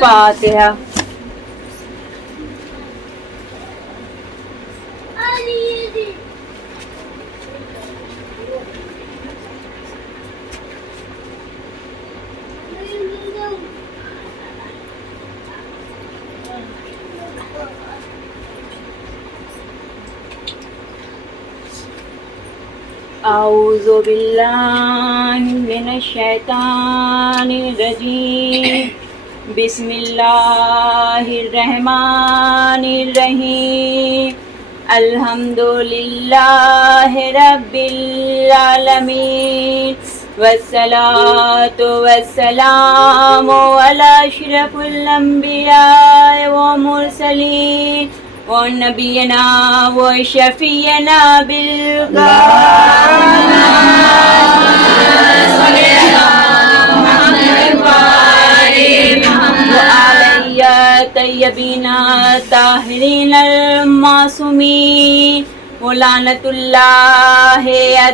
فاتحہ. اعوذ باللہ من الشیطان الرجیم. بسم اللہ الرحمن الرحیم. الحمد للہ رب العالمین والصلاة والسلام علی اشرف الانبیاء والمرسلین ونبینا وشفیعنا وعلی طیبین طاہرین المعصومین ولعنۃ اللہ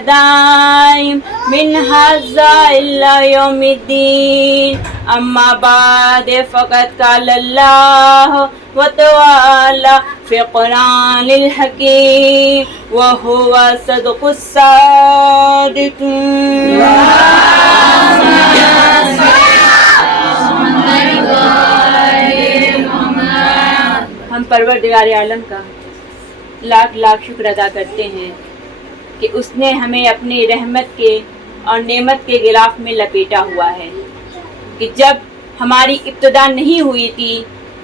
دائم من ھذا الی یوم الدین. اما بعد فقد قال اللہ وتعالى في القرآن الحكيم وهو صدق الصادق. ہم پروردگار عالم کا لاکھ لاکھ شکر ادا کرتے ہیں کہ اس نے ہمیں اپنی رحمت کے اور نعمت کے غلاف میں لپیٹا ہوا ہے کہ جب ہماری ابتدا نہیں ہوئی تھی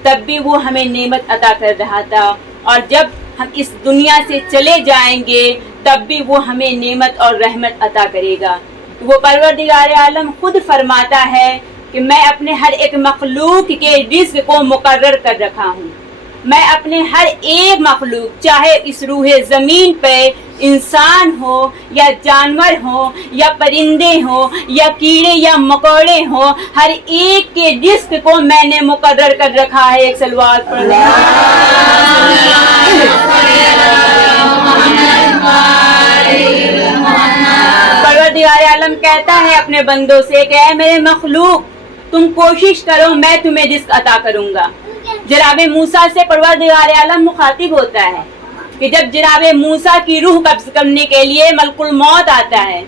تب بھی وہ ہمیں نعمت عطا کر رہا تھا، اور جب ہم اس دنیا سے چلے جائیں گے تب بھی وہ ہمیں نعمت اور رحمت عطا کرے گا. وہ پروردگار عالم خود فرماتا ہے کہ میں اپنے ہر ایک مخلوق کے رزق کو مقرر کر رکھا ہوں. میں اپنے ہر ایک مخلوق، چاہے اس روح زمین پہ انسان ہو یا جانور ہو یا پرندے ہوں یا کیڑے یا مکوڑے ہوں، ہر ایک کے رزق کو میں نے مقرر کر رکھا ہے. ایک صلوات پڑھیں. پروردگار عالم کہتا ہے اپنے بندوں سے کہ اے میرے مخلوق، تم کوشش کرو، میں تمہیں رزق عطا کروں گا. جناب موسیٰ سے پروردگار عالم مخاطب ہوتا ہے کہ جب جناب موسیٰ کی روح قبض کرنے کے لیے ملک الموت آتا ہے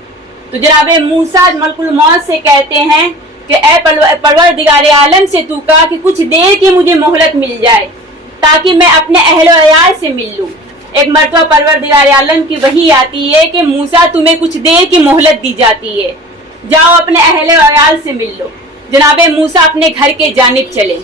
تو جناب موسیٰ ملک الموت سے کہتے ہیں کہ اے پروردگار عالم سے تو کہا کہ کچھ دیر کی مجھے مہلت مل جائے تاکہ میں اپنے اہل و عیال سے مل لوں. ایک مرتبہ پروردگار عالم کی وحی آتی ہے کہ موسیٰ تمہیں کچھ دیر کی مہلت دی جاتی ہے، جاؤ اپنے اہل و عیال سے مل لو. جناب موسیٰ اپنے گھر کے جانب چلے،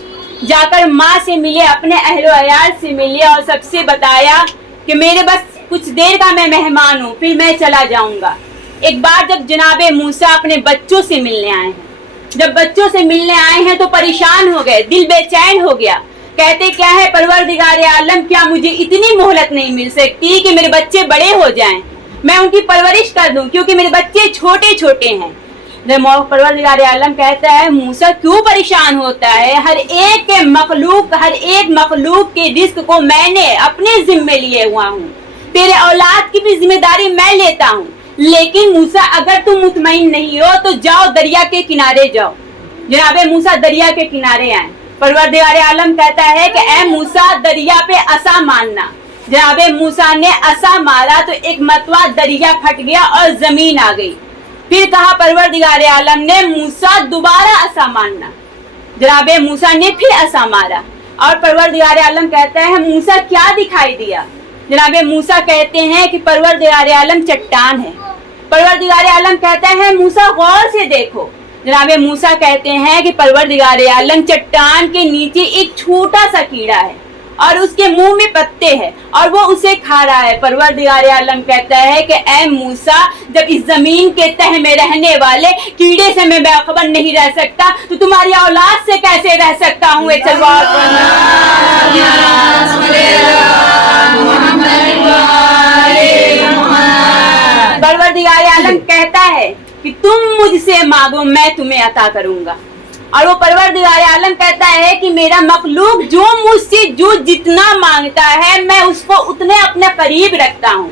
جا کر ماں سے ملے، اپنے اہل و عیال سے ملے اور سب سے بتایا کہ میرے بس کچھ دیر کا میں مہمان ہوں، پھر میں چلا جاؤں گا. ایک بار جب جناب موسیٰ اپنے بچوں سے ملنے آئے ہیں، جب بچوں سے ملنے آئے ہیں تو پریشان ہو گئے، دل بے چین ہو گیا. کہتے کیا ہے پروردگار عالم، کیا مجھے اتنی مہلت نہیں مل سکتی کہ میرے بچے بڑے ہو جائیں، میں ان کی پرورش کر دوں، کیونکہ میرے بچے چھوٹے چھوٹے ہیں. پروردگار عالم کہتا ہے موسیٰ کیوں پریشان ہوتا ہے، ہر ایک مخلوق کے رزق کو میں نے اپنے ذمے لیے ہوا ہوں، تیرے اولاد کی بھی ذمہ داری میں لیتا ہوں. لیکن موسیٰ اگر تم مطمئن نہیں ہو تو جاؤ دریا کے کنارے جاؤ. جناب موسیٰ دریا کے کنارے آئے. پروردگار عالم کہتا ہے کہ اے موسیٰ دریا پہ عصا مارنا. جناب موسیٰ نے عصا مارا تو ایک مرتبہ دریا پھٹ گیا اور زمین آ گئی. پھر کہا پروردگار عالم نے موسیٰ دوبارہ عصا مارنا. جناب موسیٰ نے پھر عصا مارا اور پروردگار عالم کہتا ہے موسیٰ کیا دکھائی دیا. جناب موسیٰ کہتے ہیں کہ پروردگار عالم چٹان ہے. پروردگار عالم کہتا ہے موسیٰ غور سے دیکھو. جناب موسیٰ کہتے ہیں کہ پروردگار عالم چٹان کے نیچے ایک چھوٹا سا کیڑا ہے اور اس کے منہ میں پتے ہیں اور وہ اسے کھا رہا ہے. پروردگار عالم کہتا ہے کہ اے موسیٰ، جب اس زمین کے تہ میں رہنے والے کیڑے سے میں باخبر نہیں رہ سکتا تو تمہاری اولاد سے کیسے رہ سکتا ہوں. پروردگار عالم کہتا ہے کہ تم مجھ سے مانگو میں تمہیں عطا کروں گا. اور وہ پروردگار عالم کہتا ہے کہ میرا مخلوق جو مجھ سے جو جتنا مانگتا ہے میں اس کو اتنے اپنے قریب رکھتا ہوں.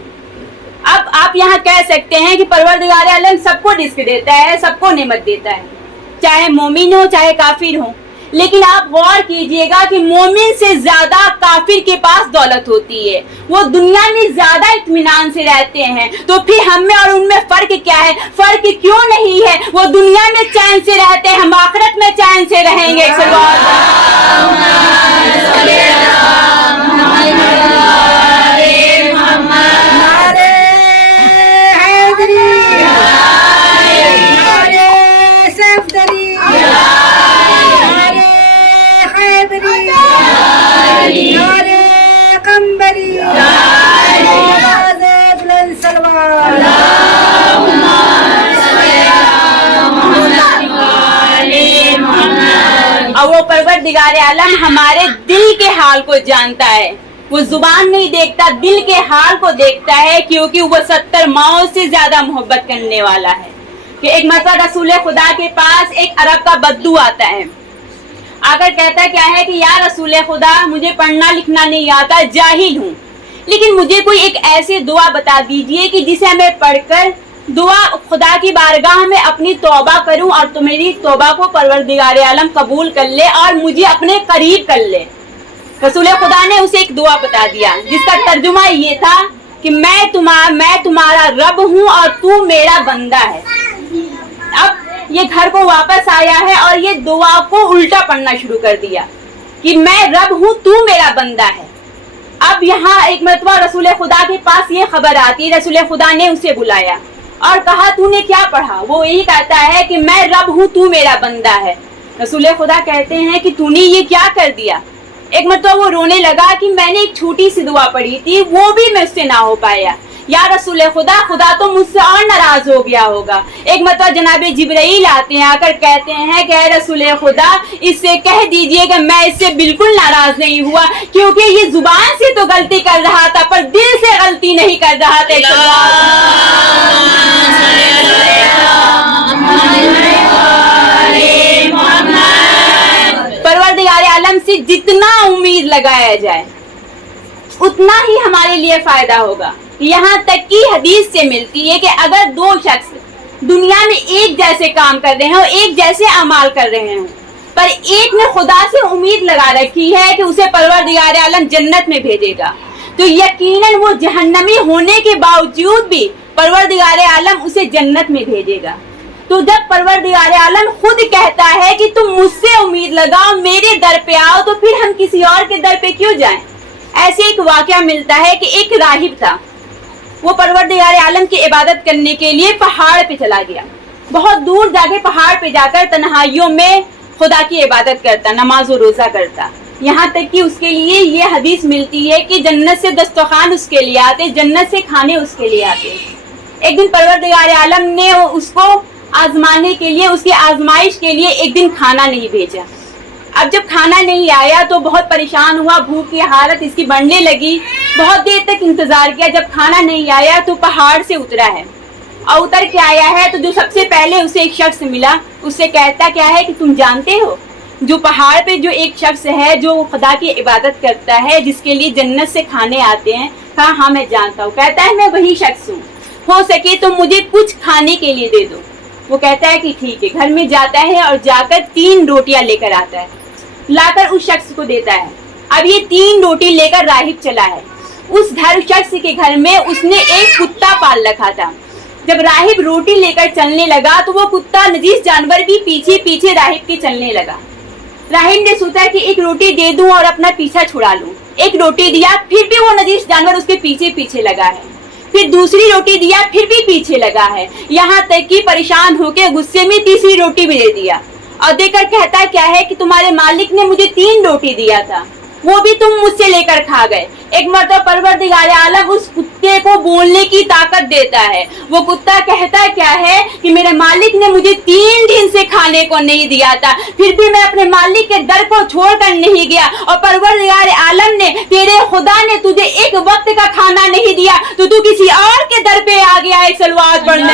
اب آپ یہاں کہہ سکتے ہیں کہ پروردگار عالم سب کو رزق دیتا ہے, سب کو نعمت دیتا ہے, چاہے مومن ہو چاہے کافر ہو, لیکن آپ غور کیجئے گا کہ مومن سے زیادہ کافر کے پاس دولت ہوتی ہے, وہ دنیا میں زیادہ اطمینان سے رہتے ہیں. تو پھر ہم میں اور ان میں فرق کیا ہے؟ فرق کیوں نہیں ہے؟ وہ دنیا میں چین سے رہتے ہیں, ہم آخرت میں چین سے رہیں گے. اور وہ پروردگار عالم ہمارے دل کے حال کو جانتا ہے, وہ زبان نہیں دیکھتا, دل کے حال کو دیکھتا ہے, کیونکہ وہ 70 ماؤں سے زیادہ محبت کرنے والا ہے. کہ ایک مرتبہ رسول خدا کے پاس ایک عرب کا بدو آتا ہے, آ کر کہتا کیا ہے کہ یا رسول خدا, مجھے پڑھنا لکھنا نہیں آتا, جاہل ہوں, لیکن مجھے کوئی ایک ایسی دعا بتا دیجئے کہ جسے میں پڑھ کر دعا خدا کی بارگاہ میں اپنی توبہ کروں اور تو میری توبہ کو پروردگار عالم قبول کر لے اور مجھے اپنے قریب کر لے. رسول خدا نے اسے ایک دعا بتا دیا جس کا ترجمہ یہ تھا کہ میں تمہارا رب ہوں اور تو میرا بندہ ہے. اب یہ گھر کو واپس آیا ہے اور یہ دعا کو الٹا پڑھنا شروع کر دیا کہ میں رب ہوں, تو میرا بندہ ہے. اب یہاں ایک مرتبہ رسول خدا کے پاس یہ خبر آتی, رسول خدا نے اسے بلایا اور کہا تو نے کیا پڑھا؟ وہ یہی کہتا ہے کہ میں رب ہوں, تو میرا بندہ ہے. رسول خدا کہتے ہیں کہ تو نے یہ کیا کر دیا؟ ایک مرتبہ وہ رونے لگا کہ میں نے ایک چھوٹی سی دعا پڑھی تھی, وہ بھی میں اس سے نہ ہو پایا. یا رسول خدا, خدا تو مجھ سے اور ناراض ہو گیا ہوگا. ایک مرتبہ جناب جبرائیل آتے ہیں, آ کر کہتے ہیں کہ اے رسول خدا, اس سے کہہ دیجئے کہ میں اس سے بالکل ناراض نہیں ہوا, کیونکہ یہ زبان سے تو غلطی کر رہا تھا پر دل سے غلطی نہیں کر رہا تھا. پروردگار عالم سے جتنا امید لگایا جائے اتنا ہی ہمارے لیے فائدہ ہوگا. یہاں تک کی حدیث سے ملتی ہے کہ اگر دو شخص دنیا میں ایک جیسے کام کر رہے ہوں, ایک جیسے اعمال کر رہے ہوں, پر ایک نے خدا سے امید لگا رکھی ہے کہ اسے پروردگار عالم جنت میں بھیجے گا, تو یقیناً وہ جہنمی ہونے کے باوجود بھی پروردگار عالم اسے جنت میں بھیجے گا. تو جب پروردگار عالم خود کہتا ہے کہ تم مجھ سے امید لگاؤ, میرے در پہ آؤ, تو پھر ہم کسی اور کے در پہ کیوں جائیں؟ ایسے ایک واقعہ ملتا ہے کہ ایک راہب تھا, وہ پروردگار عالم کی عبادت کرنے کے لیے پہاڑ پہ چلا گیا. بہت دور جا کے پہاڑ پہ جا کر تنہائیوں میں خدا کی عبادت کرتا, نماز و روزہ کرتا, یہاں تک کہ اس کے لیے یہ حدیث ملتی ہے کہ جنت سے دسترخوان اس کے لیے آتے, جنت سے کھانے اس کے لیے آتے. ایک دن پروردگار عالم نے اس کو آزمانے کے لیے, اس کی آزمائش کے لیے ایک دن کھانا نہیں بھیجا. اب جب کھانا نہیں آیا تو بہت پریشان ہوا, بھوک کی حالت اس کی بڑھنے لگی, بہت دیر تک انتظار کیا. جب کھانا نہیں آیا تو پہاڑ سے اترا ہے, اور اتر کے آیا ہے تو جو سب سے پہلے اسے ایک شخص ملا, اس سے کہتا کیا ہے کہ تم جانتے ہو جو پہاڑ پہ جو ایک شخص ہے جو خدا کی عبادت کرتا ہے, جس کے لیے جنت سے کھانے آتے ہیں؟ کہا ہاں میں جانتا ہوں. کہتا ہے میں وہی شخص ہوں, ہو سکے تو مجھے کچھ کھانے کے لیے دے دو. وہ کہتا ہے کہ ٹھیک ہے. گھر میں جاتا ہے اور جا کر 3 روٹیاں لے کر آتا ہے, لا کر اس شخص کو دیتا ہے. اب یہ 3 روٹی لے کر راہب چلا ہے. اس شخص کے گھر میں اس نے ایک کتا پال رکھا تھا. جب راہب روٹی لے کر چلنے لگا تو وہ کتا نجیس جانور بھی پیچھے پیچھے راہب کے چلنے لگا. راہب نے سوچا کہ ایک روٹی دے دوں اور اپنا پیچھا چھڑا لوں. ایک روٹی دیا, پھر بھی وہ نجیس جانور اس کے پیچھے پیچھے لگا ہے. پھر دوسری روٹی دیا, پھر بھی پیچھے لگا ہے. یہاں تک کہ پریشان ہو کے غصے میں تیسری روٹی بھی دے دیا, اور دے کر کہتا کیا ہے کہ تمہارے مالک نے مجھے 3 روٹی دیا تھا, وہ بھی تم مجھ سے لے کر کھا گئے. ایک مرتبہ پروردگار عالم اس کتے کو بولنے کی طاقت دیتا ہے. وہ کتا کہتا کیا ہے کہ میرے مالک نے مجھے 3 دن سے کھانے کو نہیں دیا تھا, پھر بھی میں اپنے مالک کے در کو چھوڑ کر نہیں گیا, اور پروردگار عالم نے, تیرے خدا نے تجھے ایک وقت کا کھانا نہیں دیا تو تو کسی اور کے در پہ آ گیا. ایک صلوات پڑھنے